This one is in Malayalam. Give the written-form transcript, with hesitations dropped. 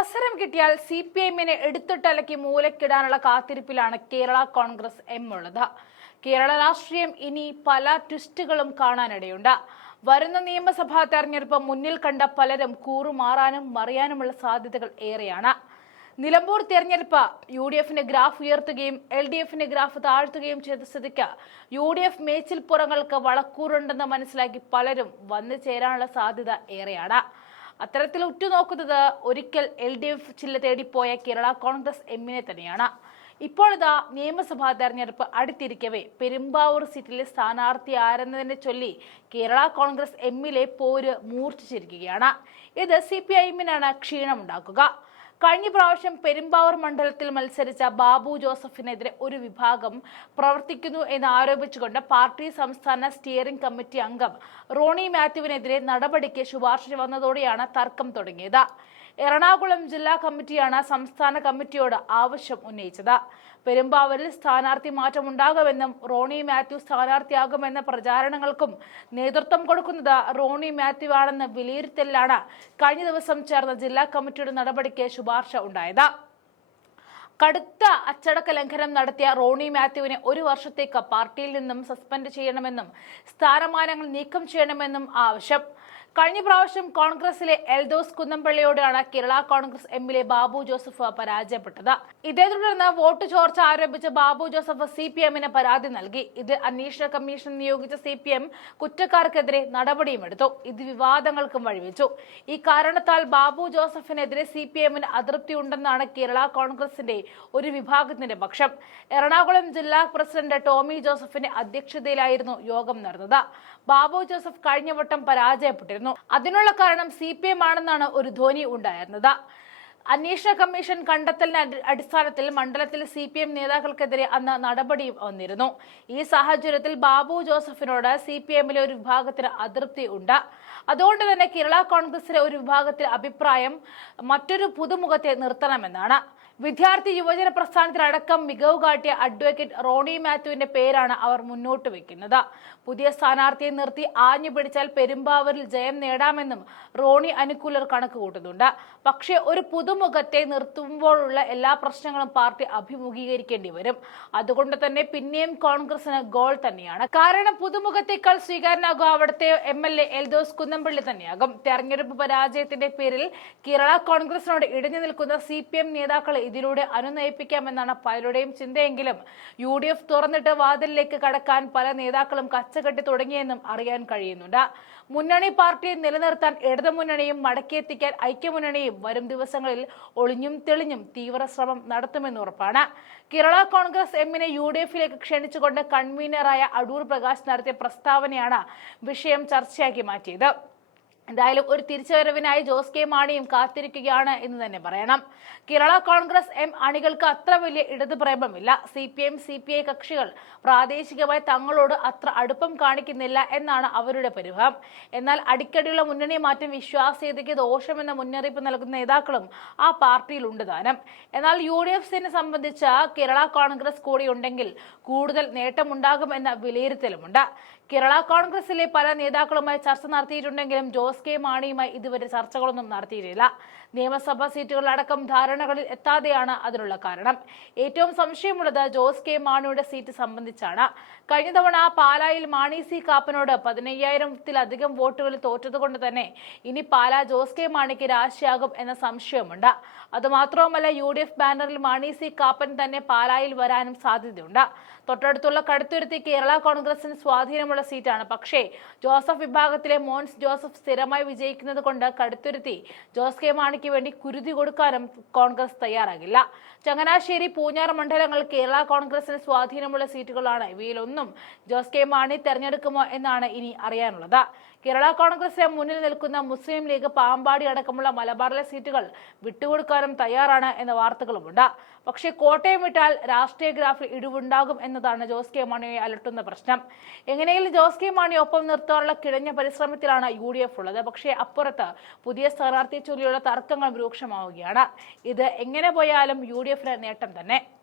അവസരം കിട്ടിയാൽ CPM-നെ എടുത്തിട്ടലക്കി മൂലക്കിടാനുള്ള കാത്തിരിപ്പിലാണ് കേരള കോൺഗ്രസ് എം ഉള്ളത്. കേരള രാഷ്ട്രീയം ഇനി പല ട്വിസ്റ്റുകളും കാണാനിടയുണ്ട്. വരുന്ന നിയമസഭാ തെരഞ്ഞെടുപ്പ് മുന്നിൽ കണ്ട പലരും കൂറുമാറാനും മറിയാനുമുള്ള സാധ്യതകൾ ഏറെയാണ്. നിലമ്പൂർ തെരഞ്ഞെടുപ്പ് UDF-ന് ഗ്രാഫ് ഉയർത്തുകയും LDF-ന് ഗ്രാഫ് താഴ്ത്തുകയും ചെയ്ത സ്ഥിതിക്ക് UDF മേച്ചിൽപ്പുറങ്ങൾക്ക് വളക്കൂറുണ്ടെന്ന് മനസ്സിലാക്കി പലരും വന്നു ചേരാനുള്ള സാധ്യത ഏറെയാണ്. അത്തരത്തിൽ ഉറ്റുനോക്കുന്നത് ഒരിക്കൽ LDF ചില്ല തേടിപ്പോയ കേരള കോൺഗ്രസ് എമ്മിനെ തന്നെയാണ്. ഇപ്പോഴിതാ നിയമസഭാ തെരഞ്ഞെടുപ്പ് അടുത്തിരിക്കവേ പെരുമ്പാവൂർ സീറ്റിലെ സ്ഥാനാർത്ഥി ആരെന്നതിനെ ചൊല്ലി കേരള കോൺഗ്രസ് എമ്മിലെ പോര് മൂർച്ഛിച്ചിരിക്കുകയാണ്. ഇത് CPIM-നാണ് ക്ഷീണമുണ്ടാക്കുക. കഴിഞ്ഞ പ്രാവശ്യം പെരുമ്പാവൂർ മണ്ഡലത്തിൽ മത്സരിച്ച ബാബു ജോസഫിനെതിരെ ഒരു വിഭാഗം പ്രവർത്തിക്കുന്നു എന്ന് ആരോപിച്ചുകൊണ്ട് പാർട്ടി സംസ്ഥാന സ്റ്റിയറിംഗ് കമ്മിറ്റി അംഗം റോണി മാത്യുവിനെതിരെ നടപടിക്ക് ശുപാർശ വന്നതോടെയാണ് തർക്കം തുടങ്ങിയത്. എറണാകുളം ജില്ലാ കമ്മിറ്റിയാണ് സംസ്ഥാന കമ്മിറ്റിയോട് ആവശ്യം ഉന്നയിച്ചത്. പെരുമ്പാവൂരിൽ സ്ഥാനാർത്ഥി മാറ്റമുണ്ടാകുമെന്നും റോണി മാത്യു സ്ഥാനാർത്ഥിയാകുമെന്ന പ്രചാരണങ്ങൾക്കും നേതൃത്വം കൊടുക്കുന്നത് റോണി മാത്യു ആണെന്ന വിലയിരുത്തലിലാണ് കഴിഞ്ഞ ദിവസം ചേർന്ന ജില്ലാ കമ്മിറ്റിയുടെ നടപടിക്ക് ശുപാർശ ഉണ്ടായത്. കടുത്ത അച്ചടക്ക ലംഘനം നടത്തിയ റോണി മാത്യുവിനെ 1 വർഷത്തേക്ക് പാർട്ടിയിൽ നിന്നും സസ്പെൻഡ് ചെയ്യണമെന്നും സ്ഥാനമാനങ്ങൾ നീക്കം ചെയ്യണമെന്നും ആവശ്യം. കഴിഞ്ഞ പ്രാവശ്യം കോൺഗ്രസിലെ എൽദോസ് കുന്നംപള്ളിയോടാണ് കേരള കോൺഗ്രസ് എമ്മിലെ ബാബു ജോസഫ് പരാജയപ്പെട്ടത്. ഇതേ തുടർന്ന് വോട്ട് ചോർച്ച ആരോപിച്ച ബാബു ജോസഫ് CPM-ന് പരാതി നൽകി. ഇത് അന്വേഷണ കമ്മീഷൻ നിയോഗിച്ച CPM കുറ്റക്കാർക്കെതിരെ നടപടിയും എടുത്തു. ഇത് വിവാദങ്ങൾക്കും വഴിവെച്ചു. ഈ കാരണത്താൽ ബാബു ജോസഫിനെതിരെ CPM-ന് അതൃപ്തിയുണ്ടെന്നാണ് കേരള കോൺഗ്രസിന്റെ ഒരു വിഭാഗത്തിന്റെ പക്ഷം. എറണാകുളം ജില്ലാ പ്രസിഡന്റ് ടോമി ജോസഫിന്റെ അധ്യക്ഷതയിലായിരുന്നു യോഗം നടന്നത്. ബാബു ജോസഫ് കഴിഞ്ഞ വട്ടം പരാജയപ്പെട്ടിരുന്നു. അതിനുള്ള കാരണം CPM ആണെന്നാണ് ഒരു ധ്വനി ഉണ്ടായിരുന്നത്. അന്വേഷണ കമ്മീഷൻ കണ്ടെത്തലിന്റെ അടിസ്ഥാനത്തിൽ മണ്ഡലത്തിൽ CPM നേതാക്കൾക്കെതിരെ അന്ന് നടപടിയും വന്നിരുന്നു. ഈ സാഹചര്യത്തിൽ ബാബു ജോസഫിനോട് CPM-ലെ ഒരു വിഭാഗത്തിന് അതൃപ്തി ഉണ്ട്. അതുകൊണ്ട് തന്നെ കേരള കോൺഗ്രസിലെ ഒരു വിഭാഗത്തിന്റെ അഭിപ്രായം മറ്റൊരു പുതുമുഖത്തെ നിർത്തണമെന്നാണ്. വിദ്യാർത്ഥി യുവജന പ്രസ്ഥാനത്തിലടക്കം മികവ് കാട്ടിയ അഡ്വക്കേറ്റ് റോണി മാത്യുവിന്റെ പേരാണ് അവർ മുന്നോട്ട് വെക്കുന്നത്. പുതിയ സ്ഥാനാർത്ഥിയെ നിർത്തി ആഞ്ഞു പിടിച്ചാൽ പെരുമ്പാവൂരിൽ ജയം നേടാമെന്നും റോണി അനുകൂലർ കണക്ക് കൂട്ടുന്നുണ്ട്. പക്ഷേ ഒരു പുതുമുഖത്തെ നിർത്തുമ്പോഴുള്ള എല്ലാ പ്രശ്നങ്ങളും പാർട്ടി അഭിമുഖീകരിക്കേണ്ടി വരും. അതുകൊണ്ട് തന്നെ പിന്നെയും കോൺഗ്രസിന് ഗോൾ തന്നെയാണ്. കാരണം പുതുമുഖത്തേക്കാൾ സ്വീകാരനാകുക അവിടുത്തെ MLA എൽദോസ് കുന്നംപള്ളി തന്നെയാകും. തെരഞ്ഞെടുപ്പ് പരാജയത്തിന്റെ പേരിൽ കേരള കോൺഗ്രസിനോട് ഇടഞ്ഞു നിൽക്കുന്ന CPM നേതാക്കളെ ഇതിലൂടെ അനുനയിപ്പിക്കാമെന്നാണ് പലരുടെയും ചിന്തയെങ്കിലും UDF തുറന്നിട്ട് വാതിലിലേക്ക് കടക്കാൻ പല നേതാക്കളും കച്ചകെട്ടി തുടങ്ങിയെന്നും അറിയാൻ കഴിയുന്നുണ്ട്. മുന്നണി പാർട്ടിയെ നിലനിർത്താൻ ഇടതുമുന്നണിയും മടക്കിയെത്തിക്കാൻ ഐക്യമുന്നണിയും വരും ദിവസങ്ങളിൽ ഒളിഞ്ഞും തെളിഞ്ഞും തീവ്ര ശ്രമം നടത്തുമെന്ന് ഉറപ്പാണ്. കേരള കോൺഗ്രസ് എമ്മിനെ UDF-ലേക്ക് ക്ഷണിച്ചുകൊണ്ട് കൺവീനറായ അടൂർ പ്രകാശ് നടത്തിയ പ്രസ്താവനയാണ് വിഷയം ചർച്ചയാക്കി മാറ്റിയത്. എന്തായാലും ഒരു തിരിച്ചുവരവിനായി ജോസ് കെ മാണിയും കാത്തിരിക്കുകയാണ് എന്ന് തന്നെ പറയണം. കേരള കോൺഗ്രസ് എം അണികൾക്ക് അത്ര വലിയ ഇടതു പ്രേമമില്ല. CPM CPI കക്ഷികൾ പ്രാദേശികമായി തങ്ങളോട് അത്ര അടുപ്പം കാണിക്കുന്നില്ല എന്നാണ് അവരുടെ പരിഭവം. എന്നാൽ അടിക്കടിയുള്ള മുന്നണി മാറ്റം വിശ്വാസ്യതയ്ക്ക് ദോഷമെന്ന മുന്നറിയിപ്പ് നൽകുന്ന നേതാക്കളും ആ പാർട്ടിയിലുണ്ട് താനും. എന്നാൽ UDF-നെ സംബന്ധിച്ച് കേരള കോൺഗ്രസ് കൂടിയുണ്ടെങ്കിൽ കൂടുതൽ നേട്ടമുണ്ടാകും എന്ന വിലയിരുത്തലുമുണ്ട്. കേരള കോൺഗ്രസിലെ പല നേതാക്കളുമായി ചർച്ച നടത്തിയിട്ടുണ്ടെങ്കിലും ജോസ് കെ മാണിയുമായി ഇതുവരെ ചർച്ചകളൊന്നും നടത്തിയിട്ടില്ല. നിയമസഭാ സീറ്റുകളടക്കം ധാരണകളിൽ എത്താതെയാണ് അതിനുള്ള കാരണം. ഏറ്റവും സംശയമുള്ളത് ജോസ് കെ മാണിയുടെ സീറ്റ് സംബന്ധിച്ചാണ്. കഴിഞ്ഞ തവണ പാലായിൽ മാണി C കാപ്പനോട് 15,000-ത്തിലധികം വോട്ടുകളിൽ തോറ്റതുകൊണ്ട് തന്നെ ഇനി പാലാ ജോസ് കെ മാണിക്ക് രാശിയാകും എന്ന സംശയമുണ്ട്. അതുമാത്രവുമല്ല UDF ബാനറിൽ മാണി C കാപ്പൻ തന്നെ പാലായിൽ വരാനും സാധ്യതയുണ്ട്. തൊട്ടടുത്തുള്ള കടുത്തുരുത്തി കേരള കോൺഗ്രസിന് സ്വാധീനമുള്ള സീറ്റാണ്. പക്ഷേ ജോസഫ് വിഭാഗത്തിലെ മോൻസ് ജോസഫ് സ്ഥിരമായി വിജയിക്കുന്നത് കൊണ്ട് കടുത്തുരുത്തി ജോസ് കെ മാണിക്ക് വേണ്ടി കുരുതി കൊടുക്കാനും കോൺഗ്രസ് തയ്യാറാകില്ല. ചങ്ങനാശ്ശേരി പൂഞ്ഞാർ മണ്ഡലങ്ങൾ കേരള കോൺഗ്രസിന് സ്വാധീനമുള്ള സീറ്റുകളാണ്. ഇവയിലൊന്നും ജോസ് കെ മാണി തെരഞ്ഞെടുക്കുമോ എന്നാണ് ഇനി അറിയാനുള്ളത്. കേരള കോൺഗ്രസിന് മുന്നിൽ നിൽക്കുന്ന മുസ്ലിം ലീഗ് പാമ്പാടി അടക്കമുള്ള മലബാറിലെ സീറ്റുകൾ വിട്ടുകൊടുക്കാനും തയ്യാറാണ് എന്ന വാർത്തകളുമുണ്ട്. പക്ഷേ കോട്ടയം വിട്ടാൽ രാഷ്ട്രീയ ഗ്രാഫിൽ ഇടിവുണ്ടാകും എന്നതാണ് ജോസ് കെ മാണിയെ അലട്ടുന്ന പ്രശ്നം. എങ്ങനെയെങ്കിലും ജോസ് കെ മാണിയെ ഒപ്പം നിർത്താനുള്ള കിഴഞ്ഞ പരിശ്രമത്തിലാണ് UDF ഉള്ളത്. പക്ഷേ അപ്പുറത്ത് പുതിയ സ്ഥാനാർത്ഥിയെ ചൊല്ലിയുള്ള തർക്കങ്ങൾ രൂക്ഷമാവുകയാണ്. ഇത് എങ്ങനെ പോയാലും UDF-ന് നേട്ടം തന്നെ.